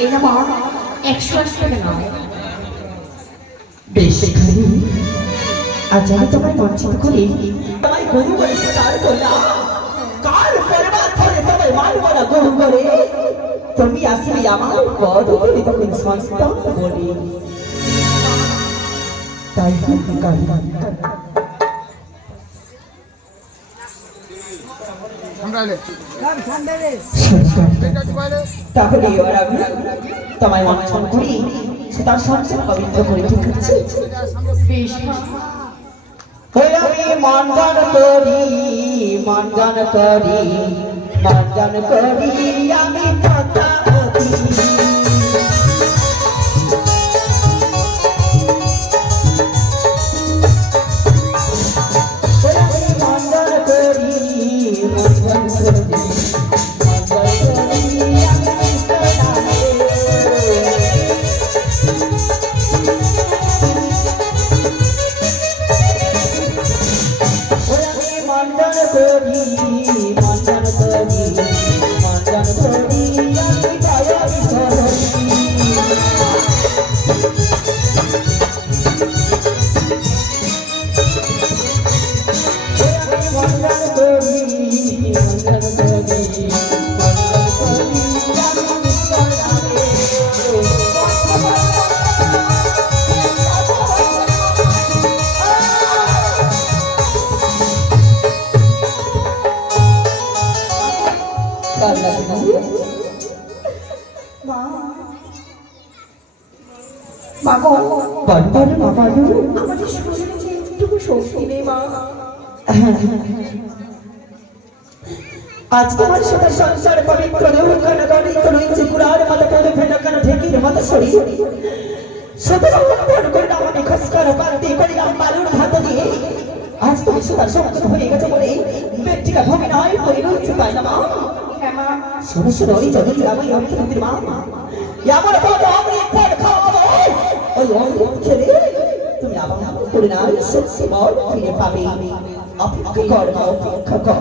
এই না মা 180 টাকা নাও। বেশ আজ আমি তোমায় বঞ্চিত করি তোমায় গরু বলে স্বীকার করলাম। কাল পরবার ধরে তোমায় মানব না গরু করে। তুমি আসলে আমার পদ করে তখন সন্তান বলি তাই তাহলে এবার আমি তোমায় অঞ্চল করি সে তার সংসার পবিত্র করে ঠিক আছে। বেশ মা আমি মঞ্জন করি মঞ্জন করি মঞ্জন করি আমি পদ্মাবতী। আমি মঞ্জন করি মঞ্জন করি আজ তোমার সাথে সংসার পবিত্র দেবখান গঠিত রয়েছে পুরার মতো পদে ফেটাখানো ঠেকির মতো শরীর সুতরাং মন করে আমাকে খসকার পান্তি করিলাম বালুর হাত দিয়ে। আজ তোমার সাথে সংকট হয়ে গেছে বলে ব্যক্তিটা ভূমি নয় হয়ে রয়েছে তাই না মা? হ্যাঁ মা শোনো শোনো ওই যদি আমি অন্তর্ভুক্তির মা আমার পদ অমৃত পদ খাওয়াবো ওই অমৃত ছেড়ে তুমি আবার করে না সত্যি মন ফিরে পাবে। অপেক্ষা কর মা অপেক্ষা কর।